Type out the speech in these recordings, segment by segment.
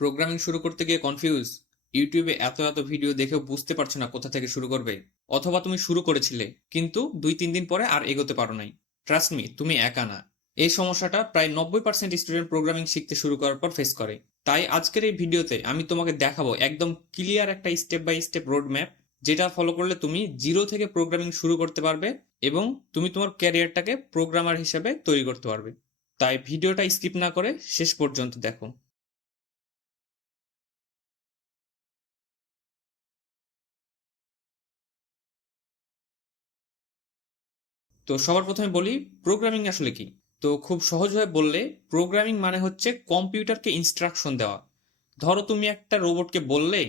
Programming শুরু করতে গিয়ে কনফিউজ? ইউটিউবে এত এত ভিডিও দেখেও বুঝতে পারছো না কোথা থেকে শুরু করবে? অথবা তুমি শুরু করেছিলে কিন্তু 2-3 দিন পরে আর এগোতে পারো নাই? ট্রাস্ট মি, তুমি একা না। এই সমস্যাটা প্রায় 90% স্টুডেন্ট প্রোগ্রামিং শিখতে শুরু করার পর ফেস করে। তাই আজকের এই ভিডিওতে আমি তোমাকে দেখাবো একদম ক্লিয়ার একটা step by step road map, যেটা ফলো করলে তুমি জিরো থেকে প্রোগ্রামিং শুরু করতে পারবে এবং তুমি তোমার ক্যারিয়ারটাকে প্রোগ্রামার হিসেবে তৈরি করতে পারবে। তাই ভিডিওটা স্কিপ না করে শেষ পর্যন্ত দেখো। তো সবার প্রথমে বলি, প্রোগ্রামিং আসলে কি। তো খুব সহজভাবে বললে, প্রোগ্রামিং মানে হচ্ছে কম্পিউটারকে ইনস্ট্রাকশন দেওয়া। ধরো তুমি একটা রোবটকে বললে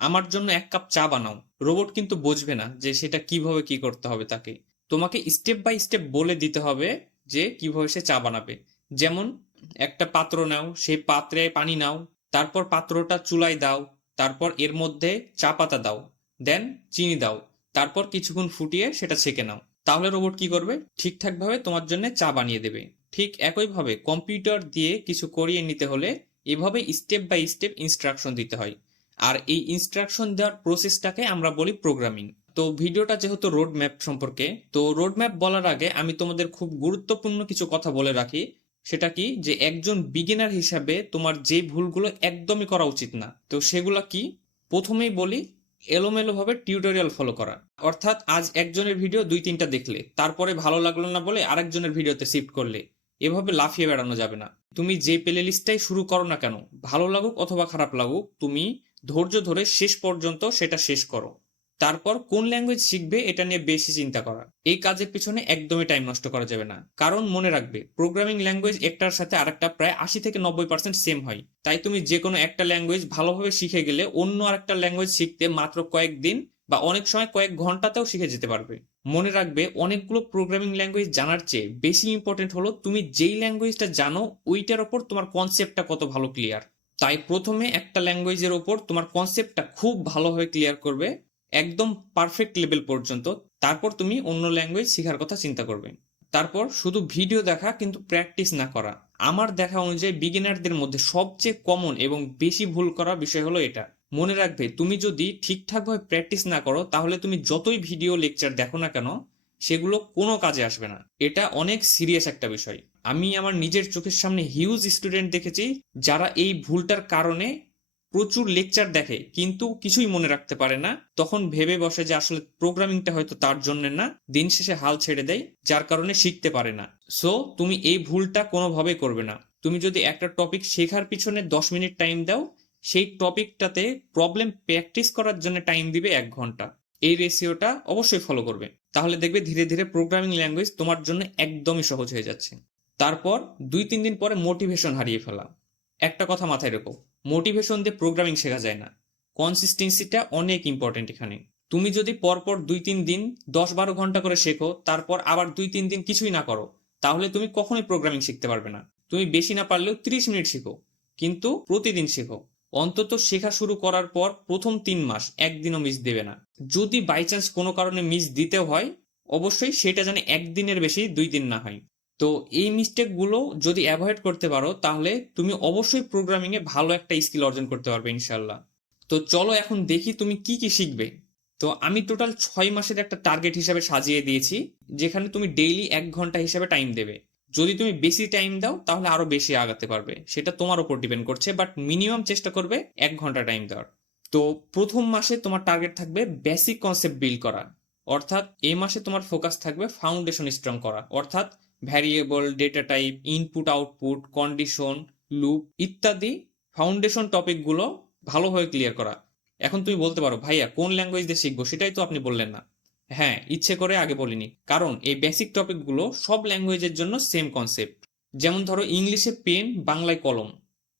আমার জন্য 1 কাপ চা বানাও, রোবট কিন্তু বুঝবে না যে সেটা কিভাবে কি করতে হবে। তাকে তোমাকে স্টেপ বাই স্টেপ বলে দিতে হবে যে কিভাবে সে চা বানাবে। যেমন, একটা পাত্র নাও, সেই পাত্রে পানি নাও, তারপর পাত্রটা চুলায় দাও, তারপর এর মধ্যে চা পাতা দাও, দেন চিনি দাও, তারপর কিছুক্ষণ ফুটিয়ে সেটা ছেঁকে নাও। তাহলে রোবট কি করবে? ঠিকঠাকভাবে তোমার জন্য চা বানিয়ে দেবে। ঠিক একইভাবে কম্পিউটার দিয়ে কিছু করিয়ে নিতে হলে এভাবে স্টেপ বাই স্টেপ ইনস্ট্রাকশন দিতে হয়। আর এই ইনস্ট্রাকশন দেওয়ার প্রসেসটাকে আমরা বলি প্রোগ্রামিং। তো ভিডিওটা যেহেতু রোড ম্যাপ সম্পর্কে, তো রোড ম্যাপ বলার আগে আমি তোমাদের খুব গুরুত্বপূর্ণ কিছু কথা বলে রাখি। সেটা কি, যে একজন বিগিনার হিসাবে তোমার যে ভুলগুলো একদমই করা উচিত না, তো সেগুলো কি? প্রথমেই বলি, এলোমেলোভাবে টিউটোরিয়াল ফলো করা। অর্থাৎ আজ একজনের ভিডিও 2-3টা দেখলে, তারপরে ভালো লাগলো না বলে আরেকজনের ভিডিওতে শিফট করলে, এভাবে লাফিয়ে বেড়ানো যাবে না। তুমি যে প্লে লিস্টটাই শুরু করো না কেন, ভালো লাগুক অথবা খারাপ লাগুক, তুমি ধৈর্য ধরে শেষ পর্যন্ত সেটা শেষ করো। তারপর কোন ল্যাঙ্গুয়েজ শিখবে এটা নিয়ে বেশি চিন্তা করা। এই কাজের পিছনে একদমই টাইম নষ্ট করা যাবে না, কারণ মনে রাখবে প্রোগ্রামিং ল্যাঙ্গুয়েজ একটার সাথে আরেকটা প্রায় 80-90% সেম হয়। তাই তুমি যে কোনো একটা ল্যাঙ্গুয়েজ ভালোভাবে শিখে গেলে অন্য আরেকটা ল্যাঙ্গুয়েজ শিখতে মাত্র কয়েকদিন বা অনেক সময় কয়েক ঘন্টাতেও শিখে যেতে পারবে। মনে রাখবে, অনেকগুলো প্রোগ্রামিং ল্যাঙ্গুয়েজ জানার চেয়ে বেশি ইম্পর্টেন্ট হলো তুমি যেই ল্যাঙ্গুয়েজটা জানো ওইটার ওপর তোমার কনসেপ্টটা কত ভালো ক্লিয়ার। তাই প্রথমে একটা ল্যাঙ্গুয়েজের ওপর তোমার কনসেপ্টটা খুব ভালোভাবে ক্লিয়ার করবে, একদম পারফেক্ট লেভেল পর্যন্ত। তারপর তুমি অন্য ল্যাঙ্গুয়েজ শেখার কথা চিন্তা করবে। তারপর শুধু ভিডিও দেখা কিন্তু প্র্যাকটিস না করা। আমার দেখা অনুযায়ী বিগিনারদের মধ্যে সবচেয়ে কমন এবং বেশি ভুল করা বিষয় হলো এটা। মনে রাখবে, তুমি যদি ঠিকঠাকভাবে প্র্যাকটিস না করো তাহলে তুমি যতই ভিডিও লেকচার দেখো না কেন, সেগুলো কোনো কাজে আসবে না। এটা অনেক সিরিয়াস একটা বিষয়। আমি আমার নিজের চোখের সামনে হিউজ স্টুডেন্ট দেখেছি যারা এই ভুলটার কারণে প্রচুর লেকচার দেখে কিন্তু কিছুই মনে রাখতে পারে না, তখন ভেবে বসে যে আসলে প্রোগ্রামিংটা হয়তো তার জন্য না, দিন শেষে হাল ছেড়ে দেয়, যার কারণে শিখতে পারে না। সো তুমি এই ভুলটা কোনোভাবে করবে না। তুমি যদি একটা টপিক শেখার পিছনে 10 মিনিট টাইম দাও, সেই টপিকটাতে প্রবলেম প্র্যাকটিস করার জন্য টাইম দিবে 1 ঘন্টা। এই রেশিওটা অবশ্যই ফলো করবে, তাহলে দেখবে ধীরে ধীরে প্রোগ্রামিং ল্যাঙ্গুয়েজ তোমার জন্য একদমই সহজ হয়ে যাচ্ছে। তারপর 2-3 দিন পরে মোটিভেশন হারিয়ে ফেলা। একটা কথা মাথায় রেখো, মোটিভেশন দিয়ে প্রোগ্রামিং শেখা যায় না, কনসিস্টেন্সিটা অনেক ইম্পর্টেন্ট এখানে। তুমি যদি পরপর 2-3 দিন 10-12 ঘন্টা করে শেখো, তারপর আবার 2-3 দিন কিছুই না করো, তাহলে তুমি কখনোই প্রোগ্রামিং শিখতে পারবে না। তুমি বেশি না পারলেও 30 মিনিট শেখো, কিন্তু প্রতিদিন শেখো। অন্তত শেখা শুরু করার পর প্রথম 3 মাস একদিনও মিস দেবে না। যদি বাই চান্স কোনো কারণে মিস দিতেও হয়, অবশ্যই সেটা যেন একদিনের বেশি 2 দিন না হয়। তো এই মিস্টেকগুলো যদি অ্যাভয়েড করতে পারো তাহলে তুমি অবশ্যই প্রোগ্রামিংয়ে ভালো একটা স্কিল অর্জন করতে পারবে ইনশাল্লাহ। তো চলো এখন দেখি তুমি কি কি শিখবে। তো আমি টোটাল 6 মাসের একটা টার্গেট হিসাবে সাজিয়ে দিয়েছি, যেখানে তুমি ডেইলি 1 ঘন্টা হিসাবে টাইম দেবে। যদি তুমি বেশি টাইম দাও তাহলে আরো বেশি আগাতে পারবে, সেটা তোমার উপর ডিপেন্ড করছে, বাট মিনিমাম চেষ্টা করবে 1 ঘন্টা টাইম দেওয়ার। তো প্রথম মাসে তোমার টার্গেট থাকবে বেসিক কনসেপ্ট বিল্ড করা, অর্থাৎ এই মাসে তোমার ফোকাস থাকবে ফাউন্ডেশন স্ট্রং করা, অর্থাৎ variable, data type, input output, condition, loop ইত্যাদি ফাউন্ডেশন টপিকগুলো ভালোভাবে ক্লিয়ার করা। এখন তুমি বলতে পারো, ভাইয়া কোন ল্যাঙ্গুয়েজ দিয়ে শিখবো, সেটাই তো আপনি বললেন না। হ্যাঁ, ইচ্ছে করে আগে বলিনি, কারণ এই বেসিক টপিকগুলো সব ল্যাঙ্গুয়েজের জন্য সেম কনসেপ্ট। যেমন ধরো, ইংলিশে পেন, বাংলায় কলম,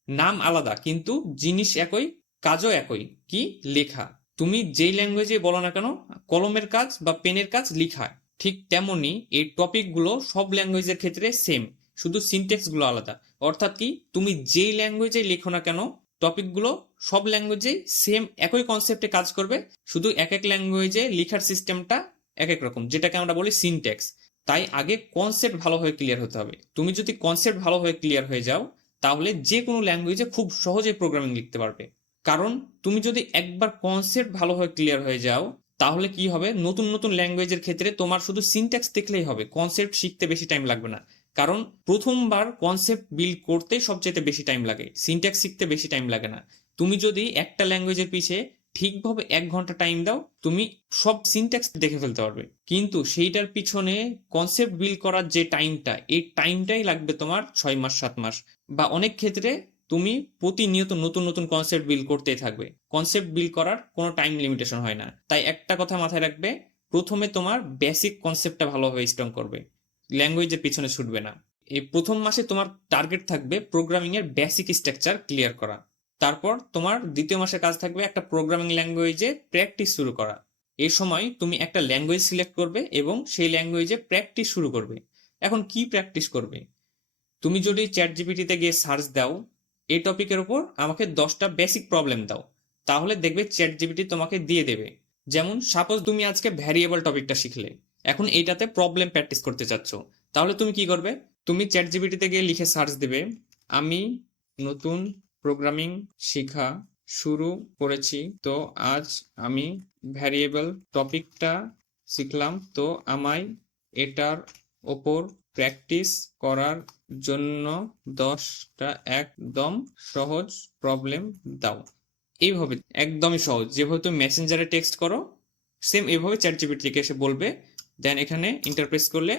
নাম আলাদা কিন্তু জিনিস একই, কাজও একই, কি লেখা। তুমি যেই ল্যাঙ্গুয়েজে বলো না কেন, কলমের কাজ বা পেনের কাজ লিখা। ঠিক তেমনি এই টপিকগুলো সব ল্যাঙ্গুয়েজের ক্ষেত্রে সেম, শুধু সিনটেক্সগুলো আলাদা। অর্থাৎ কি, তুমি যেই ল্যাঙ্গুয়েজে লেখো না কেন, টপিকগুলো সব ল্যাঙ্গুয়েজেই সেম একই কনসেপ্টে কাজ করবে, শুধু এক এক ল্যাঙ্গুয়েজে লেখার সিস্টেমটা এক এক রকম, যেটাকে আমরা বলি সিনটেক্স। তাই আগে কনসেপ্ট ভালোভাবে ক্লিয়ার হতে হবে। তুমি যদি কনসেপ্ট ভালোভাবে ক্লিয়ার হয়ে যাও, তাহলে যে কোনো ল্যাঙ্গুয়েজে খুব সহজে প্রোগ্রামিং লিখতে পারবে। কারণ তুমি যদি একবার কনসেপ্ট ভালোভাবে ক্লিয়ার হয়ে যাও, তাহলে কি হবে, নতুন নতুন ল্যাঙ্গুয়েজের ক্ষেত্রে তোমার শুধু সিনট্যাক্স দেখলেই হবে, কনসেপ্ট শিখতে বেশি টাইম লাগবে না। কারণ প্রথমবার কনসেপ্ট বিল্ড করতে সবচেয়ে বেশি টাইম লাগে, সিনট্যাক্স শিখতে বেশি টাইম লাগে না। তুমি যদি একটা ল্যাঙ্গুয়েজের পিছে ঠিকভাবে 1 ঘন্টা টাইম দাও, তুমি সব সিনট্যাক্স দেখে ফেলতে পারবে। কিন্তু সেইটার পিছনে কনসেপ্ট বিল্ড করার যে টাইমটা, এই টাইমটাই লাগবে তোমার 6 মাস 7 মাস, বা অনেক ক্ষেত্রে তুমি প্রতিনিয়ত নতুন নতুন কনসেপ্ট বিল্ড করতেই থাকবে। কনসেপ্ট বিল্ড করার কোনো টাইম লিমিটেশন হয় না। তাই একটা কথা মাথায় রাখবে, প্রথমে তোমার বেসিক কনসেপ্টটা ভালোভাবে স্ট্রং করবে, ল্যাঙ্গুয়েজের পিছনে ছুটবে না। এই প্রথম মাসে তোমার টার্গেট থাকবে প্রোগ্রামিং এর বেসিক স্ট্রাকচার ক্লিয়ার করা। তারপর তোমার দ্বিতীয় মাসে কাজ থাকবে একটা প্রোগ্রামিং ল্যাঙ্গুয়েজে প্র্যাকটিস শুরু করা। এই সময় তুমি একটা ল্যাঙ্গুয়েজ সিলেক্ট করবে এবং সেই ল্যাঙ্গুয়েজে প্র্যাকটিস শুরু করবে। এখন কি প্র্যাকটিস করবে? তুমি যদি চ্যাট জিপিটিতে গিয়ে সার্চ দাও, এই টপিকের উপর আমাকে 10টা বেসিক প্রবলেম দাও, তাহলে দেখবে চ্যাট জিপিটি তোমাকে দিয়ে দেবে। যেমন সাপোজ তুমি আজকে ভ্যারিয়েবল টপিকটা শিখলে, এখন এইটাতে প্রবলেম প্র্যাকটিস করতে চাচ্ছ, তাহলে তুমি কি করবে? তুমি চ্যাট জিপিটিতে গিয়ে লিখে সার্চ দেবে, আমি নতুন প্রোগ্রামিং শেখা শুরু করেছি, তো আজ আমি ভ্যারিয়েবল টপিকটা শিখলাম, তো আমায় এটার ওপর প্র্যাকটিস করার জন্য 10টা একদম সহজ প্রবলেম দাও। এইভাবে একদমই সহজ, যেভাবে তুমি মেসেঞ্জারে টেক্সট করো, সেম এইভাবে চ্যাট জিপিটিকে এসে বলবে। দেন এখানে ইন্টারপ্রেস করলে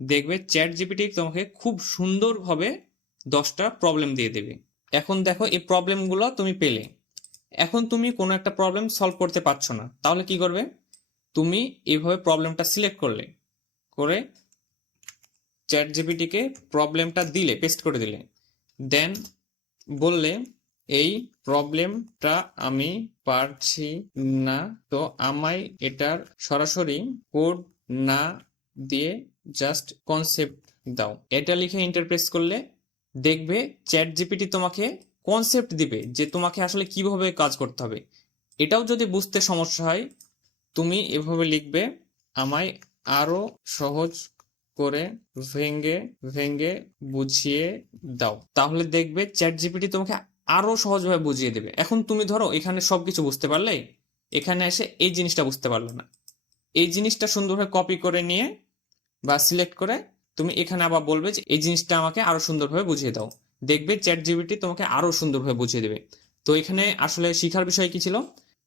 দেখবে চ্যাট জিপিটি তোমাকে খুব সুন্দরভাবে 10টা প্রবলেম দিয়ে দেবে। এখন দেখো এই প্রবলেমগুলো তুমি পেলে, এখন তুমি কোনো একটা প্রবলেম সলভ করতে পারছো না, তাহলে কি করবে? তুমি এইভাবে প্রবলেমটা সিলেক্ট করলে, করে চ্যাট জিপিটিকে প্রবলেমটা দিলে, পেস্ট করে দিলে, দেন বললে এই প্রবলেমটা আমি পারছি না, তো আমায় এটার সরাসরি কোড না দিয়ে জাস্ট কনসেপ্ট দাও। এটা লিখে ইন্টারপ্রেস করলে দেখবে চ্যাট জিপিটি তোমাকে কনসেপ্ট দিবে যে তোমাকে আসলে কিভাবে কাজ করতে হবে। এটাও যদি বুঝতে সমস্যা হয়, তুমি এভাবে লিখবে, আমায় আরো সহজ করে ভেঙে ভেঙে বুঝিয়ে দাও, তাহলে দেখবে চ্যাট জিপিটি তোমাকে আরো সহজভাবে বুঝিয়ে দেবে। এখন তুমি ধরো এখানে সবকিছু বুঝতে পারলে, এখানে এসে এই জিনিসটা বুঝতে পারলে না, এই জিনিসটা সুন্দরভাবে কপি করে নিয়ে বা সিলেক্ট করে তুমি এখানে আবার বলবে যে এই জিনিসটা আমাকে আরো সুন্দরভাবে বুঝিয়ে দাও, দেখবে চ্যাট জিপিটি তোমাকে আরো সুন্দরভাবে বুঝিয়ে দেবে। তো এখানে আসলে শিখার বিষয় কি ছিল?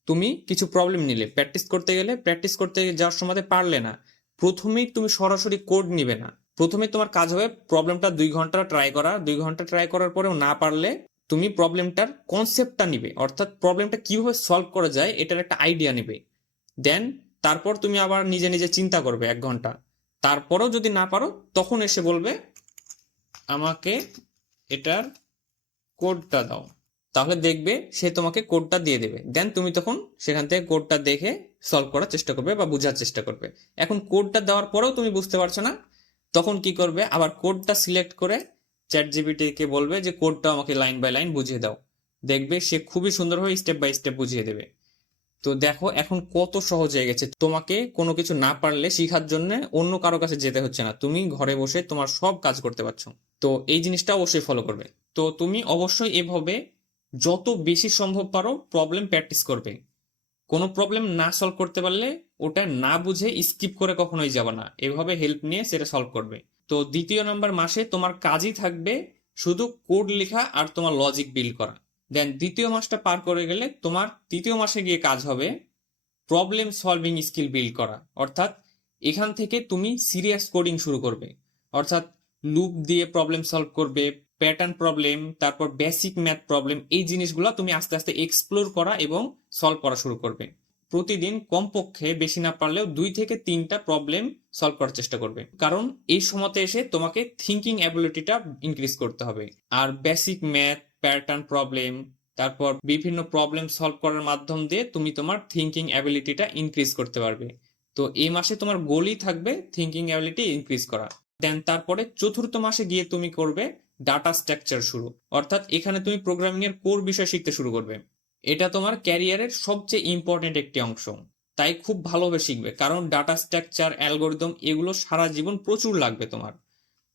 তুমি কিছু প্রবলেম নিলে, প্র্যাকটিস করতে যাওয়ার সময় পারলে না, প্রথমেই তুমি সরাসরি কোড নিবে না। প্রথমে তোমার কাজ হবে প্রবলেমটা 2 ঘন্টা ট্রাই করা, 2 ঘন্টা ট্রাই করার পরেও না পারলে তুমি প্রবলেমটার কনসেপ্টটা নিবে, অর্থাৎ প্রবলেমটা কিভাবে সলভ করা যায় এটার একটা আইডিয়া নিবে। দেন তারপর তুমি আবার নিজে নিজে চিন্তা করবে 1 ঘন্টা, তারপরেও যদি না পারো তখন এসে বলবে আমাকে এটার কোডটা দাও, তাহলে দেখবে সে তোমাকে কোডটা দিয়ে দেবে। দেন তুমি তখন সেখান থেকে কোডটা দেখে সলভ করার চেষ্টা করবে বা বোঝার চেষ্টা করবে। এখন কোডটা দেওয়ার পরেও তুমি বুঝতে পারছো না, তখন কি করবে? আবার কোডটা সিলেক্ট করে চ্যাট জিপিটিকে বলবে যে কোডটা আমাকে লাইন বাই লাইন বুঝিয়ে দাও, দেখবে সে খুবই সুন্দরভাবে স্টেপ বাই স্টেপ বুঝিয়ে দেবে। তো দেখো এখন কত সহজ হয়ে গেছে, তোমাকে কোনো কিছু না পারলে শেখার জন্য অন্য কারো কাছে যেতে হচ্ছে না, তুমি ঘরে বসে তোমার সব কাজ করতে পারছো। তো এই জিনিসটা অবশ্যই ফলো করবে। তো তুমি অবশ্যই এভাবে যত বেশি সম্ভব পারো প্রবলেম প্র্যাকটিস করবে। কোনো প্রবলেম না সলভ করতে পারলে ওটা না বুঝে স্কিপ করে কখনোই যাবে না, এভাবে হেল্প নিয়ে সেটা সলভ করবে। তো দ্বিতীয় নাম্বার মাসে তোমার কাজই থাকবে শুধু কোড লেখা আর তোমার লজিক বিল্ড করা। দেন দ্বিতীয় মাসটা পার করে গেলে তোমার তৃতীয় মাসে গিয়ে কাজ হবে প্রবলেম সলভিং স্কিল বিল্ড করা, অর্থাৎ এখান থেকে তুমি সিরিয়াস কোডিং শুরু করবে, অর্থাৎ লুপ দিয়ে প্রবলেম সলভ করবে, প্যাটার্ন প্রবলেম, তারপর বেসিক ম্যাথ প্রবলেম, এই জিনিসগুলো তুমি আস্তে আস্তে এক্সপ্লোর করা এবং সলভ করা শুরু করবে। প্রতিদিন কমপক্ষে বেশি না পারলেও 2 থেকে 3টা প্রবলেম সলভ করার চেষ্টা করবে, কারণ এই সময়তে এসে তোমাকে থিঙ্কিং অ্যাবিলিটিটা ইনক্রিজ করতে হবে। আর বেসিক ম্যাথ, প্যাটার্ন প্রবলেম, তারপর বিভিন্ন প্রবলেম সলভ করার মাধ্যম দিয়ে তুমি তোমার থিঙ্কিং অ্যাবিলিটিটা ইনক্রিজ করতে পারবে। তো এই মাসে তোমার গোলই থাকবে থিঙ্কিং অ্যাবিলিটি ইনক্রিজ করা। দেন তারপরে চতুর্থ মাসে গিয়ে তুমি করবে ডাটা স্ট্রাকচার শুরু, অর্থাৎ এখানে তুমি প্রোগ্রামিং এর কোর বিষয় শিখতে শুরু করবে। এটা তোমার ক্যারিয়ারের সবচেয়ে ইম্পর্টেন্ট একটি অংশ, তাই খুব ভালোভাবে শিখবে, কারণ ডাটা স্ট্রাকচার, অ্যালগোরিদম এগুলো সারা জীবন প্রচুর লাগবে তোমার।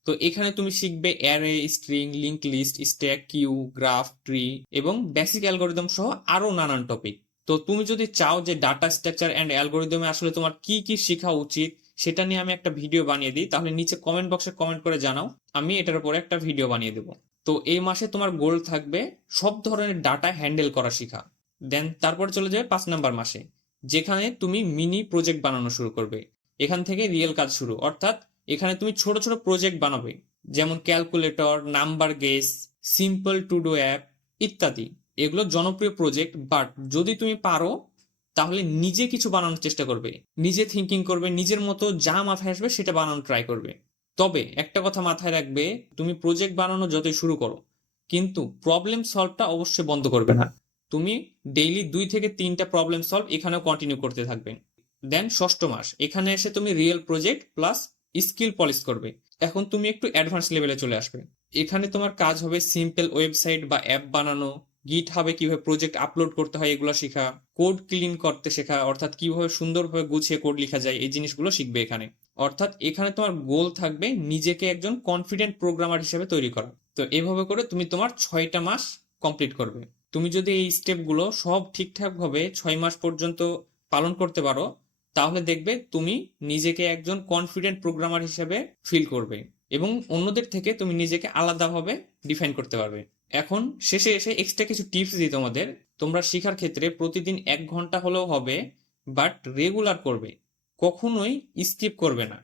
তো এখানে তুমি শিখবে array, string, link list, stack, queue, graph, tree এবং বেসিক অ্যালগোরিদম সহ আরো নানান টপিক। তো তুমি যদি চাও যে ডাটা স্ট্রাকচার অ্যান্ড অ্যালগোরিদমে আসলে তোমার কি কি শেখা উচিত সেটা নিয়ে আমি একটা ভিডিও বানিয়ে দিই, তাহলে নিচে কমেন্ট বক্সে কমেন্ট করে জানাও, আমি এটার উপরে একটা ভিডিও বানিয়ে দেবো। তো এই মাসে তোমার গোল থাকবে সব ধরনের ডাটা হ্যান্ডেল করা শেখা। দেন তারপর চলে যাবে 5 নাম্বার মাসে, যেখানে তুমি মিনি প্রজেক্ট বানানো শুরু করবে। এখান থেকে রিয়েল কাজ শুরু, অর্থাৎ এখানে তুমি ছোট ছোট প্রজেক্ট বানাবে, যেমন calculator, number guess, simple to do app ইত্যাদি। এগুলো জনপ্রিয় প্রজেক্ট, বাট যদি তুমি পারো তাহলে নিজে কিছু বানানোর চেষ্টা করবে, নিজে থিঙ্কিং করবে, নিজের মতো যা মাথায় আসবে সেটা বানানোর ট্রাই করবে। তবে একটা কথা মাথায় রাখবে, তুমি প্রজেক্ট বানানো যতই শুরু করো কিন্তু প্রবলেম সলভটা অবশ্যই বন্ধ করবে না। তুমি ডেইলি 2 থেকে 3টা প্রবলেম সলভ এখানেও কন্টিনিউ করতে থাকবে। দেন 6ম মাস, এখানে এসে তুমি real project plus skill polish করবে। এখন তুমি একটু অ্যাডভান্স লেভেলে চলে আসবে। এখানে তোমার কাজ হবে সিম্পল ওয়েবসাইট বা অ্যাপ বানানো, গিট হাবে কিভাবে প্রজেক্ট আপলোড করতে হয় এগুলো শেখা, কোড ক্লিন করতে শেখা, অর্থাৎ কিভাবে সুন্দরভাবে গুছিয়ে কোড লেখা যায় এই জিনিসগুলো শিখবে এখানে। অর্থাৎ এখানে তোমার গোল থাকবে নিজেকে একজন কনফিডেন্ট প্রোগ্রামার হিসেবে তৈরি করা। তো এভাবে করে তুমি তোমার 6টা মাস কমপ্লিট করবে। তুমি যদি এই স্টেপগুলো সব ঠিকঠাক ভাবে 6 মাস পর্যন্ত পালন করতে পারো, তাহলে দেখবে তুমি নিজেকে একজন কনফিডেন্ট প্রোগ্রামার হিসেবে ফিল করবে এবং অন্যদের থেকে তুমি নিজেকে আলাদাভাবে ডিফাইন করতে পারবে। এখন শেষে এসে এক্সট্রা কিছু টিপস দিই তোমাদের। তোমরা শেখার ক্ষেত্রে প্রতিদিন 1 ঘন্টা হলেও হবে, বাট রেগুলার করবে, কখনোই স্কিপ করবে না,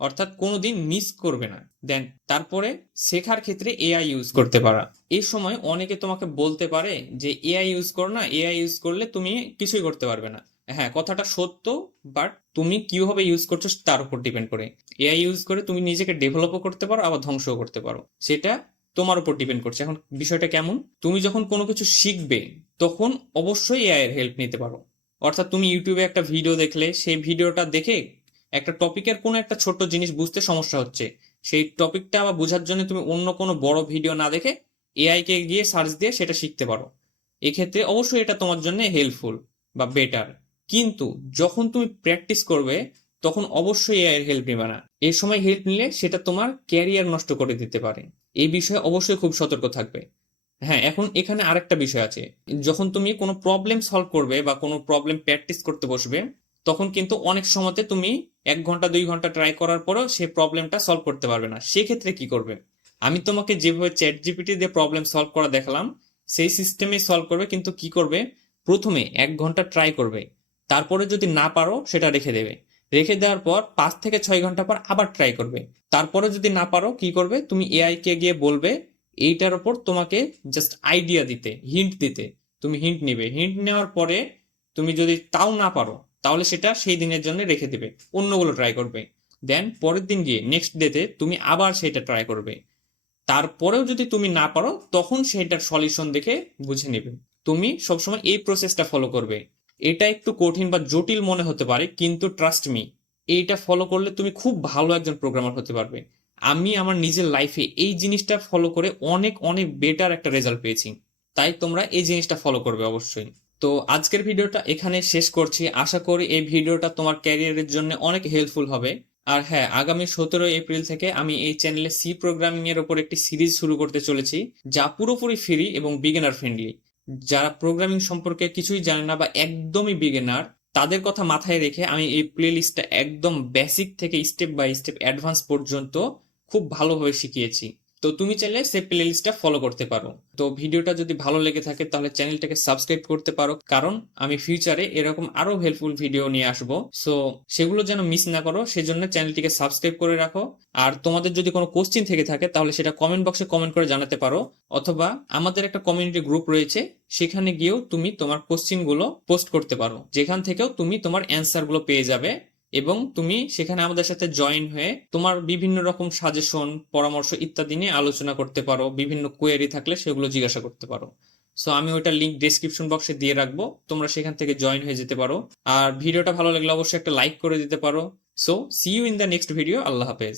অর্থাৎ কোনোদিন মিস করবে না। দেন তারপরে শেখার ক্ষেত্রে এআই ইউজ করতে পারা। এই সময় অনেকে তোমাকে বলতে পারে যে এআই ইউজ করো না, এআই ইউজ করলে তুমি কিছুই করতে পারবে না। হ্যাঁ, কথাটা সত্য, বাট তুমি কিভাবে ইউজ করছো তার উপর ডিপেন্ড করে। এআই ইউজ করে তুমি নিজেকে ডেভেলপও করতে পারো, আবার ধ্বংসও করতে পারো, সেটা তোমার উপর ডিপেন্ড করছে। এখন বিষয়টা কেমন, তুমি যখন কোনো কিছু শিখবে তখন অবশ্যই এআই এর হেল্প নিতে পারো। অর্থাৎ তুমি ইউটিউবে একটা ভিডিও দেখলে, সেই ভিডিওটা দেখে একটা টপিকের কোনো একটা ছোট্ট জিনিস বুঝতে সমস্যা হচ্ছে, সেই টপিকটা আবার বোঝার জন্য তুমি অন্য কোনো বড় ভিডিও না দেখে এআই কে গিয়ে সার্চ দিয়ে সেটা শিখতে পারো। এক্ষেত্রে অবশ্যই এটা তোমার জন্য হেল্পফুল বা বেটার। কিন্তু যখন তুমি প্র্যাকটিস করবে তখন অবশ্যই এআই এর হেল্প নিবে না। এই সময় হেল্প নিলে সেটা তোমার ক্যারিয়ার নষ্ট করে দিতে পারে। এই বিষয়ে অবশ্যই খুব সতর্ক থাকবে। হ্যাঁ, এখন এখানে আরেকটা বিষয় আছে, যখন তুমি কোনো প্রবলেম সলভ করবে বা কোনো প্রবলেম প্র্যাকটিস করতে বসবে, তখন কিন্তু অনেক সময়তে তুমি 1 ঘন্টা 2 ঘন্টা ট্রাই করার পরও সেই প্রবলেমটা সলভ করতে পারবে না। সেক্ষেত্রে কি করবে, আমি তোমাকে যেভাবে চ্যাট জিপিটি দিয়ে প্রবলেম সলভ করা দেখালাম সেই সিস্টেমে সলভ করবে। কিন্তু কি করবে, প্রথমে 1 ঘন্টা ট্রাই করবে, তারপরে যদি না পারো সেটা রেখে দেবে। রেখে দেওয়ার পর 5 থেকে 6 ঘন্টা পর আবার ট্রাই করবে। তারপরে যদি না পারো কি করবে, তুমি এআই কে গিয়ে বলবে এইটার ওপর তোমাকে জাস্ট আইডিয়া দিতে, হিন্ট দিতে। তুমি হিন্ট নিবে, হিন্ট নেওয়ার পরে তুমি যদি তাও না পারো তাহলে সেটা সেই দিনের জন্য রেখে দিবে, অন্যগুলো ট্রাই করবে। দেন পরের দিন গিয়ে নেক্সট ডেতে তুমি আবার সেটা ট্রাই করবে। তারপরেও যদি তুমি না পারো তখন সেটার সলিউশন দেখে বুঝে নেবে। তুমি সবসময় এই প্রসেসটা ফলো করবে। এটা একটু কঠিন বা জটিল মনে হতে পারে, কিন্তু ট্রাস্ট মি, এইটা ফলো করলে তুমি খুব ভালো একজন প্রোগ্রামার হতে পারবে। আমি আমার নিজের লাইফে এই জিনিসটা ফলো করে অনেক অনেক বেটার একটা রেজাল্ট পেয়েছি। তাই তোমরা এই জিনিসটা ফলো করবে অবশ্যই। তো আজকের ভিডিওটা এখানে শেষ করছি। আশা করি এই ভিডিওটা তোমার ক্যারিয়ারের জন্য অনেক হেল্পফুল হবে। আর হ্যাঁ, আগামী 17 এপ্রিল থেকে আমি এই চ্যানেলে সি প্রোগ্রামিং এর উপর একটি সিরিজ শুরু করতে চলেছি, যা পুরোপুরি ফ্রি এবং বিগিনার ফ্রেন্ডলি। যারা প্রোগ্রামিং সম্পর্কে কিছুই জানে না বা একদমই বিগিনার, তাদের কথা মাথায় রেখে আমি এই প্লে লিস্টটা একদম বেসিক থেকে স্টেপ বাই স্টেপ অ্যাডভান্স পর্যন্ত খুব ভালোভাবে শিখিয়েছি। তো তুমি চাইলে সেই প্লে লিস্টটা ফলো করতে পারো। তো ভিডিওটা যদি ভালো লেগে থাকে তাহলে চ্যানেলটাকে সাবস্ক্রাইব করতে পারো, কারণ আমি ফিউচারে এরকম আরো হেল্পফুল ভিডিও নিয়ে আসবো। সো সেগুলো যেন মিস না করো, সেজন্য চ্যানেলটিকে সাবস্ক্রাইব করে রাখো। আর তোমাদের যদি কোনো কোশ্চিন থেকে থাকে তাহলে সেটা কমেন্ট বক্সে কমেন্ট করে জানাতে পারো, অথবা আমাদের একটা কমিউনিটি গ্রুপ রয়েছে, সেখানে গিয়েও তুমি তোমার কোশ্চিন গুলো পোস্ট করতে পারো, যেখান থেকেও তুমি তোমার অ্যান্সার গুলো পেয়ে যাবে এবং তুমি সেখানে আমাদের সাথে জয়েন হয়ে তোমার বিভিন্ন রকম সাজেশন, পরামর্শ ইত্যাদি নিয়ে আলোচনা করতে পারো। বিভিন্ন কোয়েরি থাকলে সেগুলো জিজ্ঞাসা করতে পারো। সো আমি ওইটা লিংক ডেসক্রিপশন বক্সে দিয়ে রাখবো, তোমরা সেখান থেকে জয়েন হয়ে যেতে পারো। আর ভিডিওটা ভালো লাগলে অবশ্যই একটা লাইক করে দিতে পারো। So see you in the next video. আল্লাহ হাফেজ।